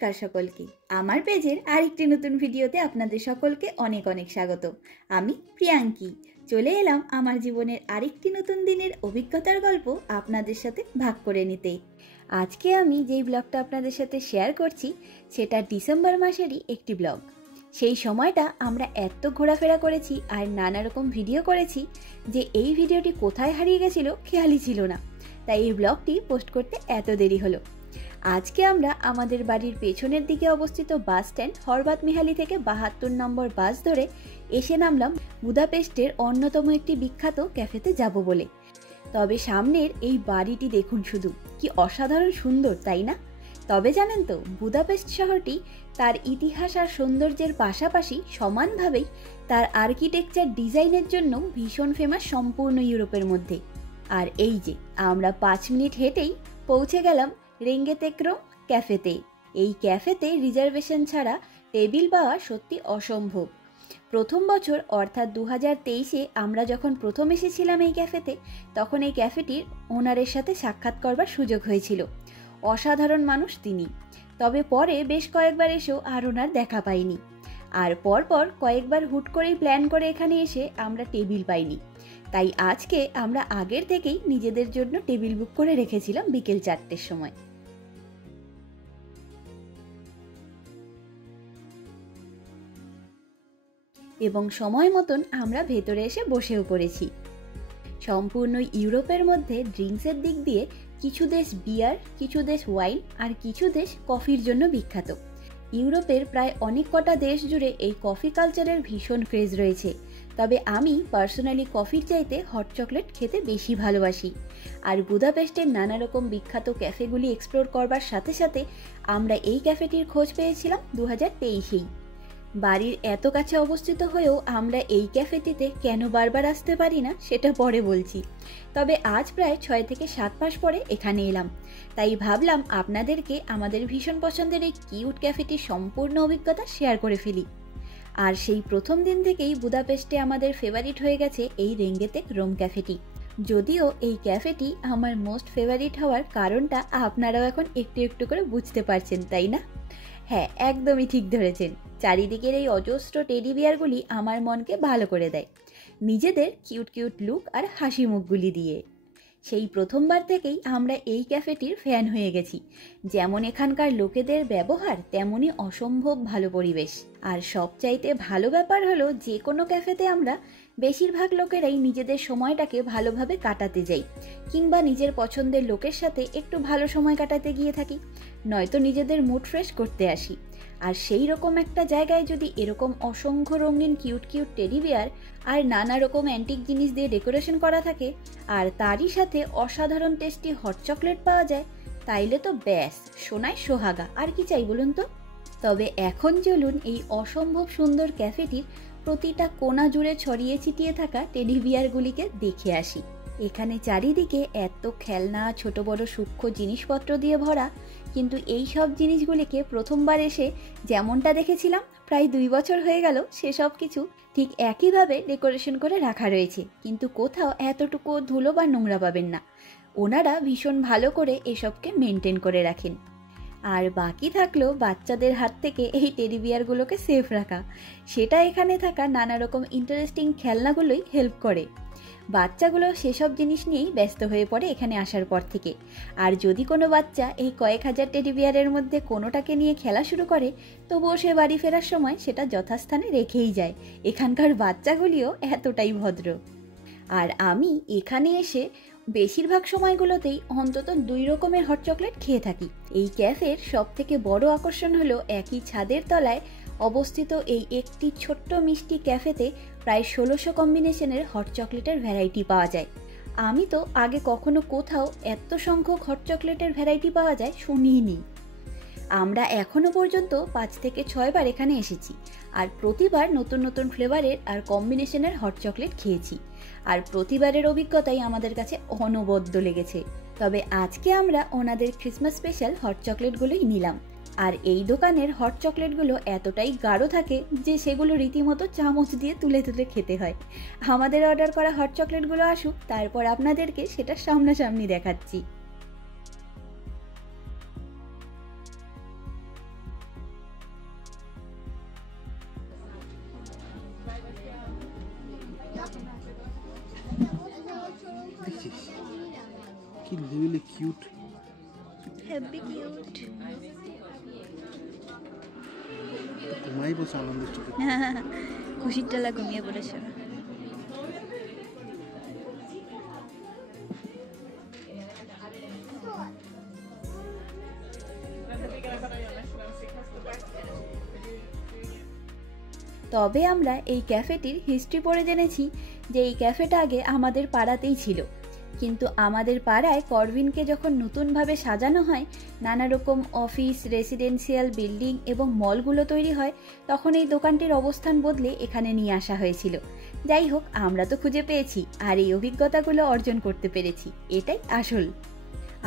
নমস্কার সকলকে। আমার পেজের আরেকটি নতুন ভিডিওতে আপনাদের সকলকে অনেক অনেক স্বাগত। আমি প্রিয়াঙ্কি চলে এলাম আমার জীবনের আরেকটি নতুন দিনের অভিজ্ঞতার গল্প আপনাদের সাথে ভাগ করে নিতে। আজকে আমি যেই ব্লগটা আপনাদের সাথে শেয়ার করছি সেটা ডিসেম্বর মাসেরই একটি ব্লগ। সেই সময়টা আমরা এত ঘোরাফেরা করেছি আর নানা রকম ভিডিও করেছি যে এই ভিডিওটি কোথায় হারিয়ে গেছিল খেয়ালই ছিল না, তাই এই ব্লগটি পোস্ট করতে এত দেরি হলো। আজকে আমরা আমাদের বাড়ির পেছনের দিকে অবস্থিত বাস স্ট্যান্ড হরবাত মিহালি থেকে 72 নম্বর বাস ধরে এসে নামলাম বুদাপেস্টের অন্যতম একটি বিখ্যাত ক্যাফেতে যাব বলে। তবে সামনের এই বাড়িটি দেখুন, শুধু কি অসাধারণ সুন্দর, তাই না? তবে জানেন তো, বুদাপেস্ট শহরটি তার ইতিহাস আর সৌন্দর্যের পাশাপাশি সমানভাবেই তার আর্কিটেকচার ডিজাইনের জন্য ভীষণ ফেমাস সম্পূর্ণ ইউরোপের মধ্যে। আর এই যে আমরা 5 মিনিট হেঁটেই পৌঁছে গেলাম রেঙ্গেতেক্রোম ক্যাফেতে। এই ক্যাফেতে রিজার্ভেশন ছাড়া টেবিল পাওয়া সত্যি অসম্ভব। প্রথম বছর অর্থাৎ 2023-এ আমরা যখন প্রথম এসেছিলাম এই ক্যাফেতে, তখন এই ক্যাফেটির ওনারের সাথে সাক্ষাৎ করবার সুযোগ হয়েছিল। অসাধারণ মানুষ তিনি। তবে পরে বেশ কয়েকবার এসেও আর ওনার দেখা পাইনি। আর পরপর কয়েকবার হুট করেই প্ল্যান করে এখানে এসে আমরা টেবিল পাইনি। তাই আজকে আমরা আগের থেকেই নিজেদের জন্য টেবিল বুক করে রেখেছিলাম বিকেল 4টের সময়। এবং সময় মতন আমরা ভেতরে এসে বসেও পড়েছি। সম্পূর্ণ ইউরোপের মধ্যে ড্রিঙ্কসের দিক দিয়ে কিছু দেশ বিয়ার, কিছু দেশ ওয়াইন আর কিছু দেশ কফির জন্য বিখ্যাত। ইউরোপের প্রায় অনেক কটা দেশ জুড়ে এই কফি কালচারের ভীষণ ক্রেজ রয়েছে। তবে আমি পার্সোনালি কফির চাইতে হট চকলেট খেতে বেশি ভালোবাসি। আর বুদাপেস্টের নানা রকম বিখ্যাত ক্যাফেগুলি এক্সপ্লোর করবার সাথে সাথে আমরা এই ক্যাফেটির খোঁজ পেয়েছিলাম 2023-এই। বাড়ির এত কাছে অবস্থিত হয়েও আমরা এই ক্যাফেটিতে কেন বারবার আসতে পারি না সেটা পরে বলছি। তবে আজ প্রায় 6 থেকে 7 মাস পরে এখানে এলাম, তাই ভাবলাম আপনাদেরকে আমাদের ভীষণ পছন্দের এই কিউট ক্যাফেটির সম্পূর্ণ অভিজ্ঞতা শেয়ার করে ফেলি। আর সেই প্রথম দিন থেকেই বুদাপেস্টে আমাদের ফেভারিট হয়ে গেছে এই রেঙ্গেতেক্রোম ক্যাফেটি। যদিও এই ক্যাফেটি আমার মোস্ট ফেভারিট হওয়ার কারণটা আপনারাও এখন একটু একটু করে বুঝতে পারছেন, তাই না? হ্যাঁ, একদমই ঠিক ধরেছেন। চারিদিকের এই অজস্র টেডি বিয়ারগুলি আমার মনকে ভালো করে দেয় নিজেদের কিউট কিউট লুক আর হাসি মুখগুলি দিয়ে। সেই প্রথমবার থেকেই আমরা এই ক্যাফেটির ফ্যান হয়ে গেছি। যেমন এখানকার লোকেদের ব্যবহার, তেমনই অসম্ভব ভালো পরিবেশ। আর সবচাইতে ভালো ব্যাপার হলো, যে কোনো ক্যাফেতে আমরা বেশিরভাগ লোকেরাই নিজেদের সময়টাকে ভালোভাবে কাটাতে যাই, কিংবা নিজের পছন্দের লোকের সাথে একটু ভালো সময় কাটাতে গিয়ে থাকি, নয়তো নিজেদের মুড ফ্রেশ করতে আসি। আর সেই রকম একটা জায়গায় যদি এরকম অসংখ্য রঙিন কিউট কিউট টেডি বিয়ার আর নানা রকম অ্যান্টিক জিনিস দিয়ে ডেকোরেশন করা থাকে, আর তারই সাথে অসাধারণ টেস্টি হট চকলেট পাওয়া যায়, তাইলে তো ব্যাস সোনায় সোহাগা, আর কি চাই বলুন তো? তবে এখন চলুন এই অসম্ভব সুন্দর ক্যাফেটির প্রতিটা কোণা জুড়ে ছড়িয়ে ছিটিয়ে থাকা টেডি বিয়ারগুলিকে দেখে আসি। এখানে চারিদিকে এত খেলনা, ছোট বড় সূক্ষ্ম জিনিসপত্র দিয়ে ভরা, কিন্তু এই সব জিনিসগুলিকে প্রথমবার এসে যেমনটা দেখেছিলাম প্রায় 2 বছর হয়ে গেল, সেসব কিছু ঠিক একইভাবে ডেকোরেশন করে রাখা রয়েছে, কিন্তু কোথাও এতটুকু ধুলো বা নোংরা পাবেন না। ওনারা ভীষণ ভালো করে এসবকে মেনটেন করে রাখেন। আর বাকি থাকলো বাচ্চাদের হাত থেকে এই টেডি বিয়ারগুলোকে সেফ রাখা। সেটা এখানে থাকা নানা রকম ইন্টারেস্টিং খেলনাগুলোই হেল্প করে। বাচ্চাগুলো সেসব জিনিস নিয়েই ব্যস্ত হয়ে পড়ে এখানে আসার পর থেকে। আর যদি কোনো বাচ্চা এই কয়েক হাজার টেডি বিয়ারের মধ্যে কোনোটাকে নিয়ে খেলা শুরু করে, তবুও সে বাড়ি ফেরার সময় সেটা যথাস্থানে রেখেই যায়। এখানকার বাচ্চাগুলিও এতটাই ভদ্র। আর আমি এখানে এসে বেশিরভাগ সময়গুলোতেই অন্তত 2 রকমের হট চকলেট খেয়ে থাকি। এই ক্যাফের সব থেকে বড় আকর্ষণ হলো একই ছাদের তলায় অবস্থিত এই একটি ছোট্ট মিষ্টি ক্যাফেতে প্রায় 1600 কম্বিনেশনের হট চকলেটের ভ্যারাইটি পাওয়া যায়। আমি তো আগে কখনো কোথাও এত সংখ্যক হট চকলেটের ভ্যারাইটি পাওয়া যায় শুনিনি। আমরা এখনো পর্যন্ত 5 থেকে 6 বার এখানে এসেছি, আর প্রতিবার নতুন নতুন ফ্লেভারের আর কম্বিনেশনের হট চকলেট খেয়েছি। আর প্রতিবারের অভিজ্ঞতাই আমাদের কাছে অনবদ্য লেগেছে। তবে আজকে আমরা ওনাদের ক্রিসমাস স্পেশাল হট চকলেটগুলোই নিলাম। আর এই দোকানের হট চকলেটগুলো এতটাই গাঢ় থাকে যে সেগুলো রীতিমতো চামচ দিয়ে তুলে তুলে খেতে হয়। আমাদের অর্ডার করা হট চকলেটগুলো আসুক, তারপর আপনাদেরকে সেটা সামনাসামনি দেখাচ্ছি। দেখছিস কি লেভেলে কিউট, হেভি কিউট। ঘুমাই বসে আনন্দের চোখে। খুশির টালা ঘুমিয়ে পড়েছে। তবে আমরা এই ক্যাফেটির হিস্ট্রি পড়ে জেনেছি যে এই ক্যাফেটা আগে আমাদের পাড়াতেই ছিল, কিন্তু আমাদের পাড়ায় করভিনকে যখন নতুনভাবে সাজানো হয়, নানা রকম অফিস, রেসিডেন্সিয়াল বিল্ডিং এবং মলগুলো তৈরি হয়, তখন এই দোকানটির অবস্থান বদলে এখানে নিয়ে আসা হয়েছিল। যাই হোক, আমরা তো খুঁজে পেয়েছি আর এই অভিজ্ঞতাগুলো অর্জন করতে পেরেছি, এটাই আসল।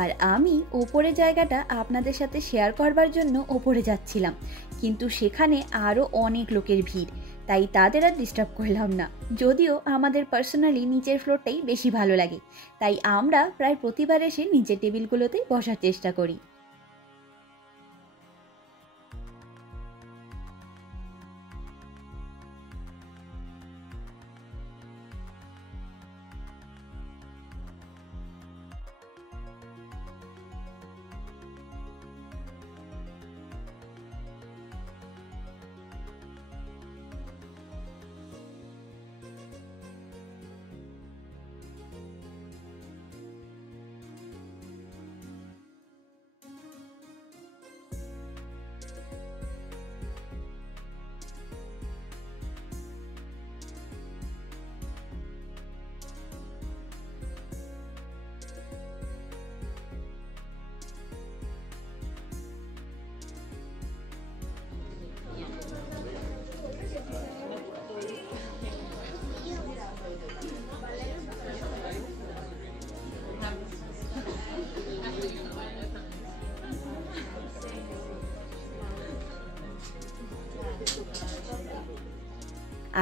আর আমি ওপরের জায়গাটা আপনাদের সাথে শেয়ার করবার জন্য ওপরে যাচ্ছিলাম, কিন্তু সেখানে আরও অনেক লোকের ভিড়, তাই তাদের আর ডিস্টার্ব করলাম না। যদিও আমাদের পার্সোনালি নিচের ফ্লোরটাই বেশি ভালো লাগে, তাই আমরা প্রায় প্রতিবার এসে নিচের টেবিলগুলোতেই বসার চেষ্টা করি।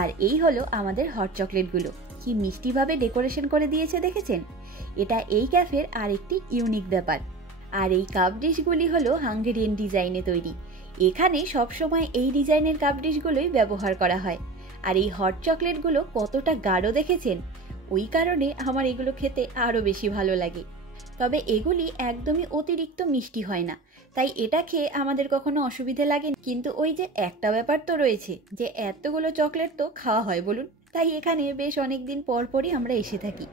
আর এই হলো আমাদের হট চকলেটগুলো, কি মিষ্টিভাবে ডেকোরেশন করে দিয়েছে দেখেছেন? এটা এই ক্যাফের আরেকটি ইউনিক ব্যাপার। আর এই কাপ ডিশগুলি হলো হাঙ্গেরিয়ান ডিজাইনে তৈরি। এখানে সবসময় এই ডিজাইনের কাপ ডিশগুলোই ব্যবহার করা হয়। আর এই হট চকলেটগুলো কতটা গাঢ় দেখেছেন? ওই কারণে আমার এগুলো খেতে আরও বেশি ভালো লাগে। তবে এগুলি একদমই অতিরিক্ত মিষ্টি হয় না, তাই এটা খেয়ে আমাদের কখনো অসুবিধে লাগেনি। কিন্তু ওই যে একটা ব্যাপার তো রয়েছে যে এতগুলো চকলেট তো খাওয়া হয় বলুন, তাই এখানে বেশ অনেকদিন পর পরই আমরা এসে থাকি।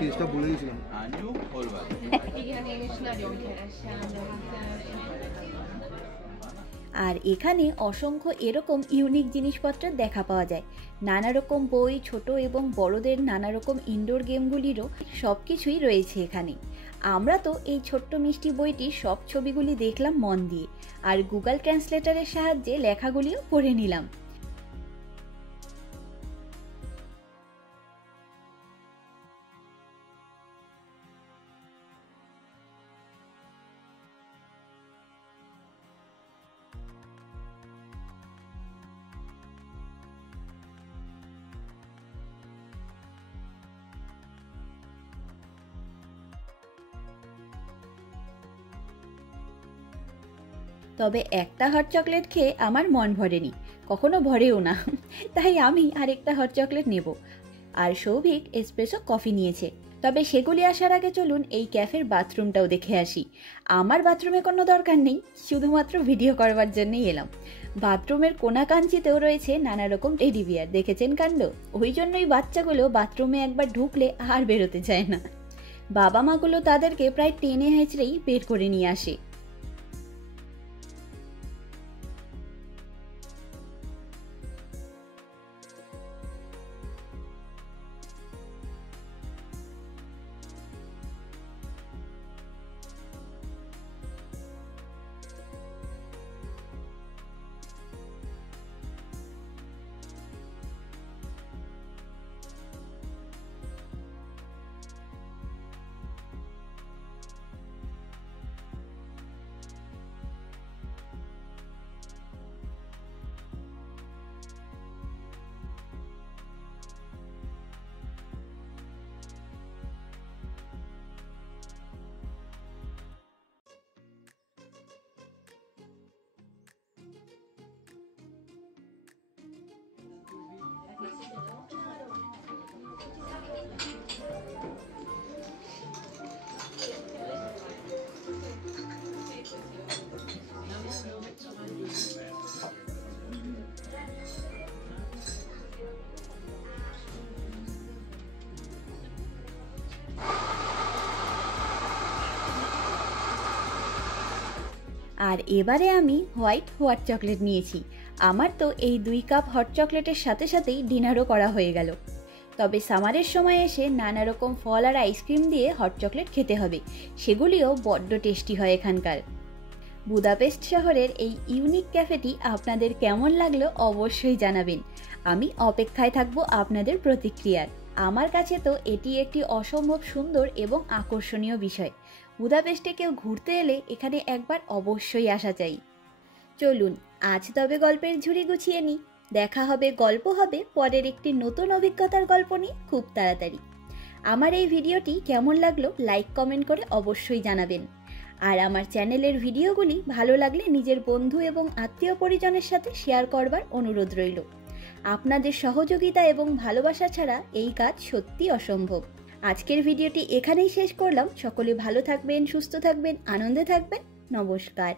টেস্টটা বলে দিয়েছিলাম। আর এখানে অসংখ্য এরকম ইউনিক জিনিসপত্র দেখা পাওয়া যায়। নানা রকম বই, ছোট এবং বড়দের নানা রকম ইনডোর গেমগুলিরও সব কিছুই রয়েছে এখানে। আমরা তো এই ছোট্ট মিষ্টি বইটির সব ছবিগুলি দেখলাম মন দিয়ে, আর গুগল ট্রান্সলেটরের সাহায্যে লেখাগুলিও পড়ে নিলাম। তবে একটা হট চকলেট খেয়ে আমার মন ভরেনি, কখনো ভরেও না। তাই আমি আরেকটা হট চকলেট নেব। আর সৌভিক এসপ্রেসো কফি নিয়েছে। তবে সেগুলি আসার আগে চলুন এই ক্যাফের বাথরুমটাও দেখে আসি। আমার বাথরুমে কোনো দরকার নেই, শুধুমাত্র ভিডিও করবার জন্যই এলাম। বাথরুমের কোনাকাঞ্চিতেও রয়েছে নানা রকম টেডি বিয়ার, দেখেছেন কাণ্ড? ওই জন্যই বাচ্চাগুলো বাথরুমে একবার ঢুকলে আর বেরোতে চায় না। বাবা মাগুলো তাদেরকে প্রায় টেনে হেঁচড়েই বের করে নিয়ে আসে। আর এবারে আমি হোয়াইট চকলেট নিয়েছি। আমার তো এই 2 কাপ হট চকলেটের সাথে সাথেই ডিনারও করা হয়ে গেল। তবে সামারের সময় এসে নানা রকম ফল আর আইসক্রিম দিয়ে হট চকলেট খেতে হবে, সেগুলিও বড্ড টেস্টি হয় এখানকার। বুদাপেস্ট শহরের এই ইউনিক ক্যাফেটি আপনাদের কেমন লাগলো অবশ্যই জানাবেন। আমি অপেক্ষায় থাকবো আপনাদের প্রতিক্রিয়ার। আমার কাছে তো এটি একটি অসম্ভব সুন্দর এবং আকর্ষণীয় বিষয়। বুদাপেস্টে কেউ ঘুরতে এলে এখানে একবার অবশ্যই আসা চাই। চলুন আজ তবে গল্পের ঝুড়ি গুছিয়ে নিই। দেখা হবে, গল্প হবে পরের একটি নতুন অভিজ্ঞতার গল্প নিয়ে খুব তাড়াতাড়ি। আমার এই ভিডিওটি কেমন লাগলো লাইক কমেন্ট করে অবশ্যই জানাবেন। আর আমার চ্যানেলের ভিডিওগুলি ভালো লাগলে নিজের বন্ধু এবং আত্মীয় পরিজনের সাথে শেয়ার করবার অনুরোধ রইল। আপনাদের সহযোগিতা এবং ভালোবাসা ছাড়া এই কাজ সত্যি অসম্ভব। আজকের ভিডিওটি এখানেই শেষ করলাম। সকলে ভালো থাকবেন, সুস্থ থাকবেন, আনন্দে থাকবেন। নমস্কার।